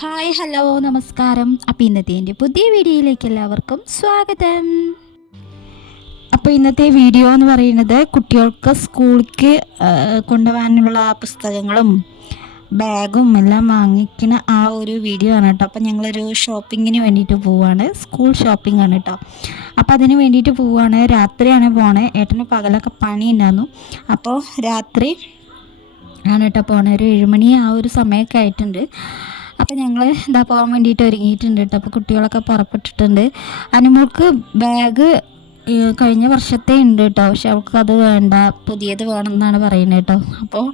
Hi hello നമസ്കാരം. അപ്പോൾ ഇന്നത്തെ എന്റെ പുതിയ വീഡിയോയിലേക്ക് എല്ലാവർക്കും സ്വാഗതം. അപ്പോൾ ഇന്നത്തെ വീഡിയോ എന്ന് പറയുന്നത് കുട്ടികൾക്ക് സ്കൂളിലേക്ക് കൊണ്ടുപോകാനുള്ള പുസ്തകങ്ങളും ബാഗും എല്ലാം വാങ്ങിക്കുന്ന ആ ഒരു വീഡിയോ ആണ് കേട്ടോ. അപ്പോൾ ഞങ്ങളൊരു ഷോപ്പിങ്ങിന് വേണ്ടിയിട്ട് പോവുകയാണ് സ്കൂൾ ഷോപ്പിംഗ് ആണ് കേട്ടോ. അപ്പോൾ അതിന് വേണ്ടിയിട്ട് പോവുകയാണ് രാത്രിയാണ് പോണേ. ഏട്ടന് പകലൊക്കെ പണി ഉണ്ടായിരുന്നു അപ്പോൾ രാത്രി ആണ് കേട്ടോ പോണേ. ഒരു ഏഴുമണി ആ ഒരു സമയമൊക്കെ ആയിട്ടുണ്ട്. അപ്പോൾ ഞങ്ങൾ ഇതാ പോകാൻ വേണ്ടിയിട്ട് ഒരുങ്ങിയിട്ടുണ്ട് കേട്ടോ അപ്പോൾ കുട്ടികളൊക്കെ പുറപ്പെട്ടിട്ടുണ്ട്. അനുമോൾക്ക് ബാഗ് കഴിഞ്ഞ വർഷത്തെ ഉണ്ട് കേട്ടോ പക്ഷെ അവൾക്ക് അത് വേണ്ട. പുതിയത് വേണം എന്നാണ് പറയുന്നത് കേട്ടോ അപ്പോൾ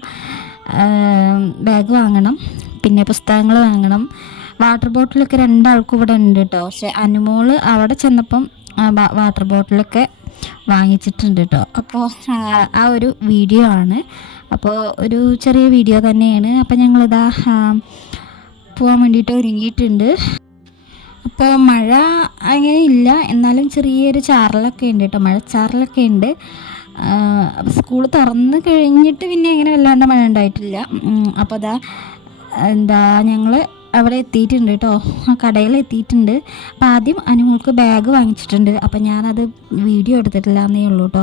ബാഗ് വാങ്ങണം. പിന്നെ പുസ്തകങ്ങൾ വാങ്ങണം. വാട്ടർ ബോട്ടിലൊക്കെ രണ്ടാൾക്കും ഇവിടെ ഉണ്ട് കേട്ടോ പക്ഷെ അനുമോൾ അവിടെ ചെന്നപ്പം വാട്ടർ ബോട്ടിലൊക്കെ വാങ്ങിച്ചിട്ടുണ്ട് കേട്ടോ അപ്പോൾ ആ ഒരു വീഡിയോ ആണ്. അപ്പോൾ ഒരു ചെറിയ വീഡിയോ തന്നെയാണ്. അപ്പോൾ ഞങ്ങളിതാ പോകാൻ വേണ്ടിയിട്ട് ഒരുങ്ങിയിട്ടുണ്ട്. അപ്പോൾ മഴ അങ്ങനെ ഇല്ല. എന്നാലും ചെറിയൊരു ചാറലൊക്കെ ഉണ്ട് കേട്ടോ മഴച്ചാറലൊക്കെ ഉണ്ട്. സ്കൂൾ തുറന്ന് കഴിഞ്ഞിട്ട് പിന്നെ അങ്ങനെ വല്ലാണ്ട് മഴ ഉണ്ടായിട്ടില്ല. അപ്പോൾ അതാ എന്താ ഞങ്ങൾ അവിടെ എത്തിയിട്ടുണ്ട് കേട്ടോ ആ കടയിൽ എത്തിയിട്ടുണ്ട്. അപ്പോൾ ആദ്യം അനുമോൾക്ക് ബാഗ് വാങ്ങിച്ചിട്ടുണ്ട്. അപ്പോൾ ഞാനത് വീഡിയോ എടുത്തിട്ടില്ല എന്നേ ഉള്ളൂ കേട്ടോ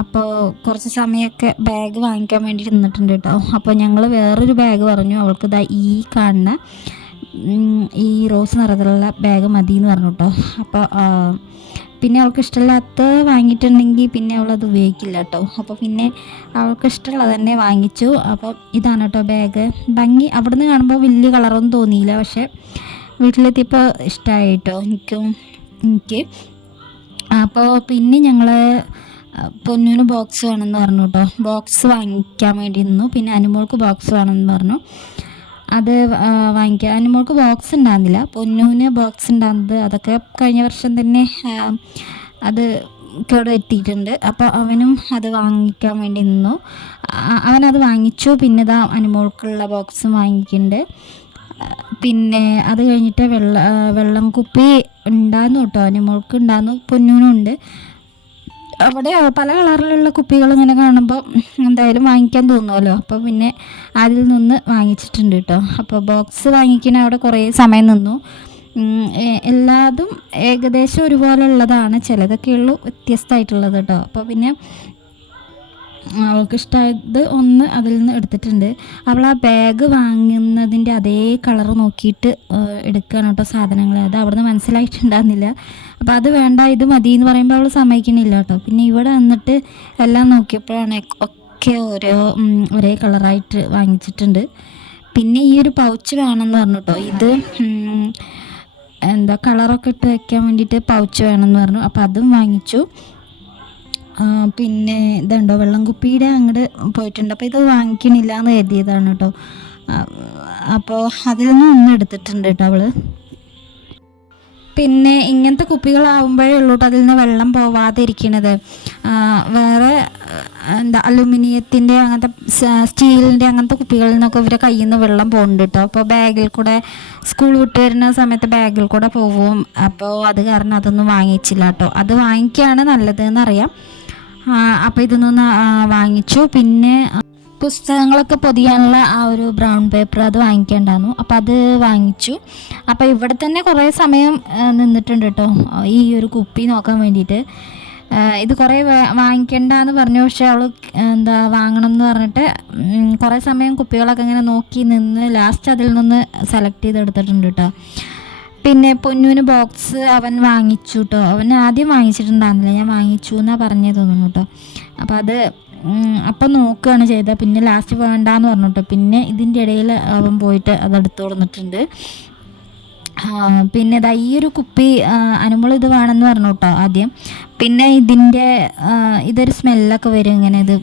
അപ്പോൾ കുറച്ച് സമയമൊക്കെ ബാഗ് വാങ്ങിക്കാൻ വേണ്ടി നിന്നിട്ടുണ്ട് കേട്ടോ. അപ്പോൾ ഞങ്ങൾ വേറൊരു ബാഗ് പറഞ്ഞു. അവൾക്ക് ഇതാ ഈ കാണുന്ന ഈ റോസ് നിറത്തിലുള്ള ബാഗ് മതി എന്ന് പറഞ്ഞു കേട്ടോ. അപ്പോൾ പിന്നെ അവൾക്ക് ഇഷ്ടമില്ലാത്ത വാങ്ങിയിട്ടുണ്ടെങ്കിൽ പിന്നെ അവളത് ഉപയോഗിക്കില്ല കേട്ടോ. അപ്പോൾ പിന്നെ അവൾക്ക് ഇഷ്ടമുള്ളത് തന്നെ വാങ്ങിച്ചു. അപ്പോൾ ഇതാണ് കേട്ടോ ബാഗ് ഭംഗി അവിടുന്ന് കാണുമ്പോൾ വലിയ കളറൊന്നും തോന്നിയില്ല. പക്ഷേ വീട്ടിലെത്തിയപ്പോൾ ഇഷ്ടമായി കേട്ടോ. എനിക്കും എനിക്ക്. അപ്പോൾ പിന്നെ ഞങ്ങൾ പൊന്നൂന് ബോക്സ് വേണമെന്ന് പറഞ്ഞു കേട്ടോ. ബോക്സ് വാങ്ങിക്കാൻ വേണ്ടി നിന്നു. പിന്നെ അനുമോൾക്ക് ബോക്സ് വേണമെന്ന് പറഞ്ഞു. അത് വാങ്ങിക്കാൻ അനുമോൾക്ക് ബോക്സ് ഉണ്ടാകുന്നില്ല പൊന്നൂന് ബോക്സ് ഉണ്ടാകുന്നത് അതൊക്കെ കഴിഞ്ഞ വർഷം തന്നെ അത് കേട് എത്തിയിട്ടുണ്ട്. അപ്പോൾ അവനും അത് വാങ്ങിക്കാൻ വേണ്ടി നിന്നു. അവനത് വാങ്ങിച്ചു. പിന്നെ ഇതാ അനുമോൾക്കുള്ള ബോക്സും വാങ്ങിക്കുന്നുണ്ട് പിന്നെ അത് കഴിഞ്ഞിട്ട് വെള്ള വെള്ളം കുപ്പി ഉണ്ടായിരുന്നു കേട്ടോ. അനുമോൾക്ക് ഉണ്ടായിരുന്നു. പൊന്നൂനും ഉണ്ട്. അവിടെ പല കളറിലുള്ള കുപ്പികൾ ഇങ്ങനെ കാണുമ്പോൾ എന്തായാലും വാങ്ങിക്കാൻ തോന്നുമല്ലോ അപ്പോൾ പിന്നെ അതിൽ നിന്ന് വാങ്ങിച്ചിട്ടുണ്ട് കേട്ടോ അപ്പോൾ ബോക്സ് വാങ്ങിക്കാൻ അവിടെ കുറേ സമയം നിന്നു. എല്ലാതും ഏകദേശം ഒരുപോലെ ഉള്ളതാണ് ചിലതൊക്കെയുള്ളൂ വ്യത്യസ്തമായിട്ടുള്ളത് കേട്ടോ അപ്പോൾ പിന്നെ അവൾക്ക് ഇഷ്ടമായത് ഒന്ന് അതിൽ നിന്ന് എടുത്തിട്ടുണ്ട്. അവൾ ആ ബാഗ് വാങ്ങുന്നതിന്റെ അതേ കളർ നോക്കിയിട്ട് എടുക്കുകയാണ് കേട്ടോ സാധനങ്ങൾ അത് അവിടുന്ന് മനസ്സിലായിട്ടുണ്ടാകുന്നില്ല അപ്പോൾ അത് വേണ്ട ഇത് മതി എന്ന് പറയുമ്പോൾ അവൾ സമ്മതിക്കണില്ല കേട്ടോ. പിന്നെ ഇവിടെ വന്നിട്ട് എല്ലാം നോക്കിയപ്പോഴാണ് ഒക്കെ ഓരോ ഒരേ കളറായിട്ട് വാങ്ങിച്ചിട്ടുണ്ട്. പിന്നെ ഈ ഒരു പൗച്ച് വേണമെന്ന് പറഞ്ഞു കേട്ടോ. ഇത് എന്താ കളറൊക്കെ ഇട്ട് വയ്ക്കാൻ വേണ്ടിയിട്ട് പൗച്ച് വേണമെന്ന് പറഞ്ഞു. അപ്പോൾ അതും വാങ്ങിച്ചു. പിന്നെ ഇതുണ്ടോ വെള്ളം കുപ്പിയുടെ അങ്ങോട്ട് പോയിട്ടുണ്ട്. അപ്പോൾ ഇത് വാങ്ങിക്കണില്ല എന്ന് കരുതിയതാണ് കേട്ടോ അപ്പോൾ അതിൽ നിന്ന് ഒന്ന് എടുത്തിട്ടുണ്ട് കേട്ടോ അവൾ. പിന്നെ ഇങ്ങനത്തെ കുപ്പികളാവുമ്പോഴേ ഉള്ളൂ അതിൽ നിന്ന് വെള്ളം പോവാതെ ഇരിക്കണത് വേറെ എന്താ അലുമിനിയത്തിന്റെ അങ്ങനത്തെ സ്റ്റീലിന്റെ അങ്ങനത്തെ കുപ്പികളിൽ നിന്നൊക്കെ ഇവരെ കയ്യിൽ നിന്ന് വെള്ളം പോകുന്നുണ്ട് കേട്ടോ അപ്പോൾ ബാഗിൽ കൂടെ സ്കൂൾ വിട്ട് വരുന്ന സമയത്ത് ബാഗിൽ കൂടെ പോവും. അപ്പോൾ അത് കാരണം അതൊന്നും വാങ്ങിച്ചില്ല കേട്ടോ അത് വാങ്ങിക്കുകയാണ് നല്ലത് എന്നറിയാം അപ്പോൾ ഇതൊന്നും വാങ്ങിച്ചു. പിന്നെ പുസ്തകങ്ങളൊക്കെ പൊതിയാനുള്ള ആ ഒരു ബ്രൗൺ പേപ്പർ അത് വാങ്ങിക്കേണ്ടായിരുന്നു. അപ്പം അത് വാങ്ങിച്ചു. അപ്പോൾ ഇവിടെ തന്നെ കുറേ സമയം നിന്നിട്ടുണ്ട് കേട്ടോ. ഈ ഒരു കുപ്പി നോക്കാൻ വേണ്ടിയിട്ട്. ഇത് കുറേ വാങ്ങിക്കേണ്ട എന്ന് പറഞ്ഞു. പക്ഷെ അവൾ എന്താ വാങ്ങണം എന്ന് പറഞ്ഞിട്ട് കുറേ സമയം കുപ്പികളൊക്കെ ഇങ്ങനെ നോക്കി നിന്ന് ലാസ്റ്റ് അതിൽ നിന്ന് സെലക്ട് ചെയ്തെടുത്തിട്ടുണ്ട് കേട്ടോ. പിന്നെ പൊന്നൂന് ബോക്സ് അവൻ വാങ്ങിച്ചു കേട്ടോ അവൻ ആദ്യം വാങ്ങിച്ചിട്ടുണ്ടായിരുന്നില്ല. ഞാൻ വാങ്ങിച്ചു എന്നാണ് പറഞ്ഞേ തോന്നുന്നു കേട്ടോ. അപ്പോൾ അത് അപ്പം നോക്കുകയാണ് ചെയ്തത്. പിന്നെ ലാസ്റ്റ് വേണ്ടാന്ന് പറഞ്ഞു കേട്ടോ പിന്നെ ഇതിന്റെ ഇടയിൽ അവൻ പോയിട്ട് അത് എടുത്തു കൊടുത്തിട്ടുണ്ട്. പിന്നെ ഇതാ ഈ ഒരു കുപ്പി അനുമോൾ ഇത് വേണമെന്ന് പറഞ്ഞു കേട്ടോ ആദ്യം. പിന്നെ ഇതിന്റെ ഇതൊരു സ്മെല്ലൊക്കെ വരും ഇങ്ങനെ ഇത്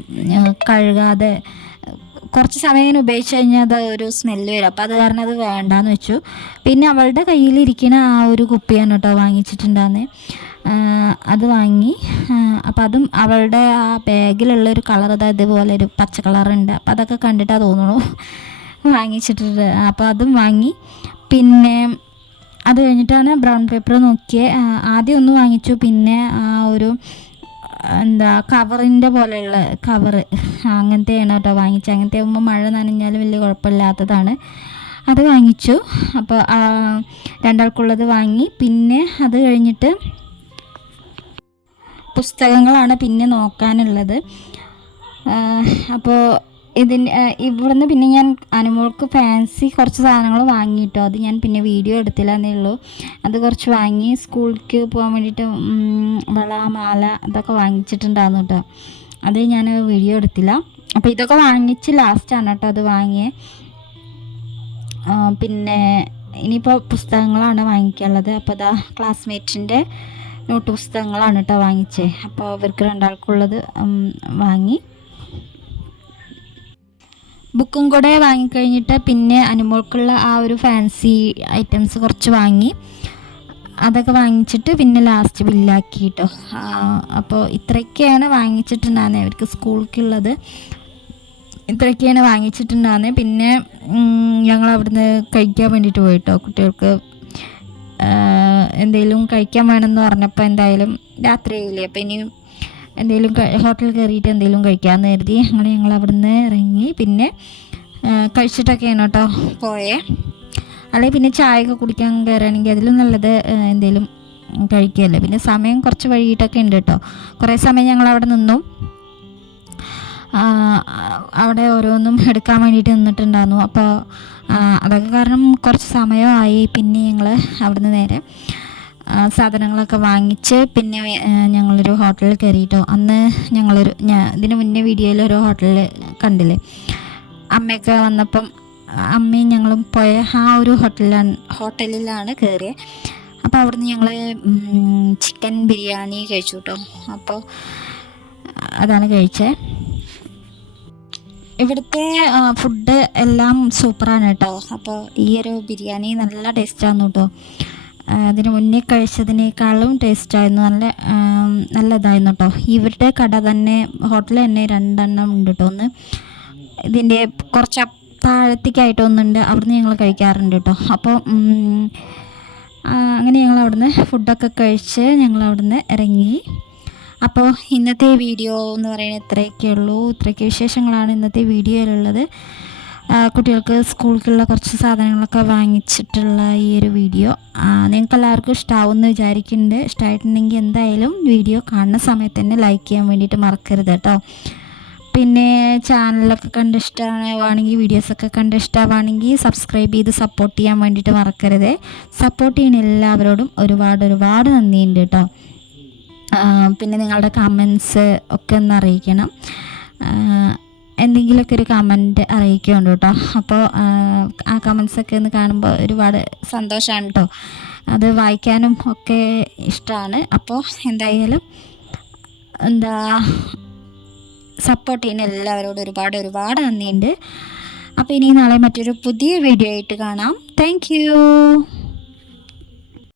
കഴുകാതെ കുറച്ച് സമയം ഇങ്ങനെ ഉപയോഗിച്ച് കഴിഞ്ഞാൽ അത് ഒരു സ്മെല്ല് വരും. അപ്പോൾ അത് കാരണം അത് വേണ്ടാന്ന് വെച്ചു. പിന്നെ അവളുടെ കയ്യിലിരിക്കുന്ന ആ ഒരു കുപ്പിയാണ് കേട്ടോ വാങ്ങിച്ചിട്ടുണ്ടാകുന്നത് അത് വാങ്ങി. അപ്പം അതും അവളുടെ ആ ബാഗിലുള്ള ഒരു കളർ അതാ ഇതുപോലെ ഒരു പച്ച കളറുണ്ട് അപ്പം അതൊക്കെ കണ്ടിട്ടാണ് തോന്നുന്നു വാങ്ങിച്ചിട്ടുണ്ട് അപ്പോൾ അതും വാങ്ങി. പിന്നെ അത് കഴിഞ്ഞിട്ടാണ് ബ്രൗൺ പേപ്പർ നോക്കിയത് ആദ്യം ഒന്ന് വാങ്ങിച്ചു. പിന്നെ ആ ഒരു എന്താ കവറിന്റെ പോലെയുള്ള കവറ്. അങ്ങനത്തെയാണ് കേട്ടോ വാങ്ങിച്ചത്. അങ്ങനത്തെ ആകുമ്പോൾ മഴ നനഞ്ഞാലും വലിയ കുഴപ്പമില്ലാത്തതാണ്. അത് വാങ്ങിച്ചു. അപ്പോൾ രണ്ടാൾക്കുള്ളത് വാങ്ങി. പിന്നെ അത് കഴിഞ്ഞിട്ട് പുസ്തകങ്ങളാണ് പിന്നെ നോക്കാനുള്ളത്. അപ്പോൾ ഇതിന് ഇവിടുന്ന് പിന്നെ ഞാൻ അനുമോൾക്ക് ഫാൻസി കുറച്ച് സാധനങ്ങൾ വാങ്ങിയിട്ടോ. അത് ഞാൻ പിന്നെ വീഡിയോ എടുത്തില്ല എന്നേ ഉള്ളൂ. അത് കുറച്ച് വാങ്ങി സ്കൂളിലേക്ക് പോകാൻ വേണ്ടിയിട്ട് വള മാല ഇതൊക്കെ വാങ്ങിച്ചിട്ടുണ്ടായിരുന്നു കേട്ടോ. അത് ഞാൻ വീഡിയോ എടുത്തില്ല. അപ്പോൾ ഇതൊക്കെ വാങ്ങിച്ച് ലാസ്റ്റാണ് കേട്ടോ അത് വാങ്ങിയത് പിന്നെ ഇനിയിപ്പോൾ പുസ്തകങ്ങളാണ് വാങ്ങിക്കാനുള്ളത്. അപ്പോൾ അതാ ക്ലാസ്മേറ്റിന്റെ നോട്ട് പുസ്തകങ്ങളാണ് കേട്ടോ വാങ്ങിച്ചേ. അപ്പോൾ അവർക്ക് രണ്ടാൾക്കുള്ളത് വാങ്ങി. ബുക്കും കൂടെ വാങ്ങിക്കഴിഞ്ഞിട്ട് പിന്നെ അനുമോൾക്കുള്ള ആ ഒരു ഫാൻസി ഐറ്റംസ് കുറച്ച് വാങ്ങി. അതൊക്കെ വാങ്ങിച്ചിട്ട് പിന്നെ ലാസ്റ്റ് ബില്ലാക്കി കേട്ടോ അപ്പോൾ ഇത്രയൊക്കെയാണ് വാങ്ങിച്ചിട്ടുണ്ടായിരുന്നത് അവർക്ക് സ്കൂൾക്കുള്ളത്. ഇത്രയൊക്കെയാണ് വാങ്ങിച്ചിട്ടുണ്ടായിരുന്നത് പിന്നെ ഞങ്ങൾ അവിടുന്ന് കഴിക്കാൻ വേണ്ടിയിട്ട് പോയിട്ടോ. കുട്ടികൾക്ക് എന്തെങ്കിലും കഴിക്കാൻ വേണമെന്ന് പറഞ്ഞപ്പോൾ എന്തായാലും രാത്രിയായില്ലേ. അപ്പോൾ ഇനി എന്തെങ്കിലും ഹോട്ടലിൽ കയറിയിട്ട് എന്തെങ്കിലും കഴിക്കാമെന്ന് കരുതി അങ്ങനെ ഞങ്ങൾ അവിടുന്ന് ഇറങ്ങി. പിന്നെ കഴിച്ചിട്ടൊക്കെയാണ് കേട്ടോ പോയേ. അല്ലെങ്കിൽ പിന്നെ ചായ ഒക്കെ കുടിക്കാൻ കയറുകയാണെങ്കിൽ അതിലും നല്ലത് എന്തെങ്കിലും കഴിക്കുകയല്ലേ പിന്നെ സമയം കുറച്ച് വൈകിട്ടൊക്കെ ഉണ്ട് കേട്ടോ. കുറേ സമയം ഞങ്ങൾ അവിടെ നിന്നു. അവിടെ ഓരോന്നും എടുക്കാൻ വേണ്ടിയിട്ട് നിന്നിട്ടുണ്ടായിരുന്നു. അപ്പോൾ അതൊക്കെ കാരണം കുറച്ച് സമയമായി. പിന്നെ ഞങ്ങൾ അവിടുന്ന് നേരെ സാധനങ്ങളൊക്കെ വാങ്ങിച്ച് പിന്നെ ഞങ്ങളൊരു ഹോട്ടലിൽ കയറിയിട്ടോ. അന്ന് ഞങ്ങളൊരു ഇതിന് മുന്നേ വീഡിയോയിൽ ഒരു ഹോട്ടലിൽ കണ്ടില്ലേ? അമ്മയൊക്കെ വന്നപ്പം അമ്മയും ഞങ്ങളും പോയ ആ ഒരു ഹോട്ടലിലാണ് ഹോട്ടലിലാണ് കയറിയത് അപ്പോൾ അവിടുന്ന് ഞങ്ങൾ ചിക്കൻ ബിരിയാണി കഴിച്ചു കേട്ടോ അപ്പോൾ അതാണ് കഴിച്ചത് ഇവിടുത്തെ ഫുഡ് എല്ലാം സൂപ്പറാണ് കേട്ടോ. അപ്പോൾ ഈ ഒരു ബിരിയാണി നല്ല ടേസ്റ്റാണ് കേട്ടോ. അതിന് മുന്നേ കഴിച്ചതിനേക്കാളും ടേസ്റ്റായിരുന്നു നല്ല നല്ല ഇതായിരുന്നു കേട്ടോ ഇവരുടെ കട തന്നെ ഹോട്ടൽ തന്നെ രണ്ടെണ്ണം ഉണ്ട് കേട്ടോ ഒന്ന്. ഇതിന്റെ കുറച്ച് താഴത്തേക്കായിട്ടൊന്നുണ്ട് അവിടുന്ന് ഞങ്ങൾ കഴിക്കാറുണ്ട് കേട്ടോ അപ്പോൾ അങ്ങനെ ഞങ്ങൾ അവിടുന്ന് ഫുഡൊക്കെ കഴിച്ച് ഞങ്ങൾ അവിടുന്ന് ഇറങ്ങി. അപ്പോൾ ഇന്നത്തെ വീഡിയോ എന്ന് പറയുന്നത് ഇത്രയൊക്കെ ഉള്ളൂ. ഇത്രയൊക്കെ വിശേഷങ്ങളാണ് ഇന്നത്തെ വീഡിയോയിലുള്ളത് കുട്ടികൾക്ക് സ്കൂളിലേക്കുള്ള കുറച്ച് സാധനങ്ങളൊക്കെ വാങ്ങിച്ചിട്ടുള്ള ഈ ഒരു വീഡിയോ. നിങ്ങൾക്ക് എല്ലാവർക്കും ഇഷ്ടമാവുമെന്ന് വിചാരിക്കുന്നുണ്ട്. ഇഷ്ടമായിട്ടുണ്ടെങ്കിൽ എന്തായാലും വീഡിയോ കാണുന്ന സമയത്ത് തന്നെ ലൈക്ക് ചെയ്യാൻ വേണ്ടിയിട്ട് മറക്കരുത് കേട്ടോ. പിന്നെ ചാനലൊക്കെ കണ്ട് ഇഷ്ടമാണെങ്കിൽ വീഡിയോസൊക്കെ കണ്ട് ഇഷ്ടമാണെങ്കിൽ സബ്സ്ക്രൈബ് ചെയ്ത് സപ്പോർട്ട് ചെയ്യാൻ വേണ്ടിയിട്ട് മറക്കരുത്. സപ്പോർട്ട് ചെയ്യുന്ന എല്ലാവരോടും ഒരുപാട് ഒരുപാട് നന്ദിയുണ്ട് കേട്ടോ. പിന്നെ നിങ്ങളുടെ കമൻസ് ഒക്കെ ഒന്ന് അറിയിക്കണം. എന്തെങ്കിലുമൊക്കെ ഒരു കമന്റ് അറിയിക്കുന്നുണ്ട് കേട്ടോ. അപ്പോൾ ആ കമൻസൊക്കെ ഒന്ന് കാണുമ്പോൾ ഒരുപാട് സന്തോഷമാണ് കേട്ടോ. അത് വായിക്കാനും ഒക്കെ ഇഷ്ടമാണ് അപ്പോൾ എന്തായാലും എന്താ സപ്പോർട്ട് ചെയ്യുന്ന എല്ലാവരോടും ഒരുപാട് ഒരുപാട് നന്ദിയുണ്ട്. അപ്പോൾ ഇനി നാളെ മറ്റൊരു പുതിയ വീഡിയോ ആയിട്ട് കാണാം. താങ്ക്